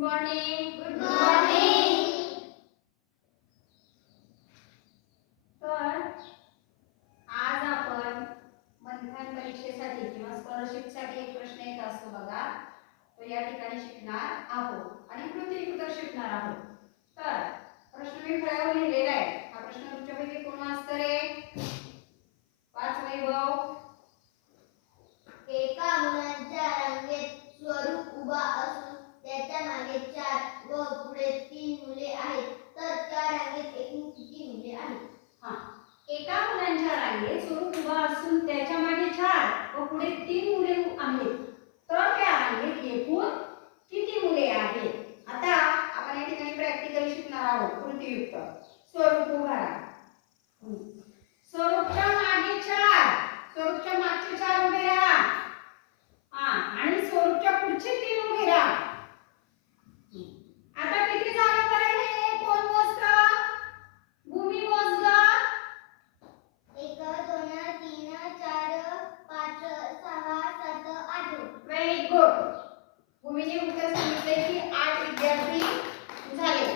Morning. Good morning. तर आज आपण मंथन परीक्षेसाठी किंवा स्कॉलरशिपसाठी एक प्रश्न येत असतो बघा, तो या ठिकाणी शिकणार आहोत आणि कृती उत्तर शिकणार आहोत. तर प्रश्न मी फळ्यावर लिहिलेला आहे. हा प्रश्न तुमच्यापैकी कोण वाचतं रे? वाच वैभव. एका मुलाच्या रांगेत स्वरूप उभा असून त्याच्या मागे 4 व पुढे 3 मुले आहेत, तर त्या रांगेत एकूण किती मुले आहेत? एका मुलांच्या रांगेत स्वरूप उभा असून त्याच्या मागे 4 व पुढे 3 मुले आहेत, तर त्या रांगेत एकूण किती मुले आहेत? आता आपण या ठिकाणी प्रॅक्टिकली शिकणार आहोत कृतीयुक्त. स्वरूप उभा राहा. स्वरूपच्या मागे 4, स्वरूपच्या मागचे 4 उभे राहा. आणि स्वरूपच्या पुढचे 3 उभे राहा. आता किती झालं बरं हे? कोण मोजतं? भूमी मोज ग. 1 2 3 4 5 6 7 8. Very good. भूमीने उत्तर सांगितले की 8 विद्यार्थी झाले.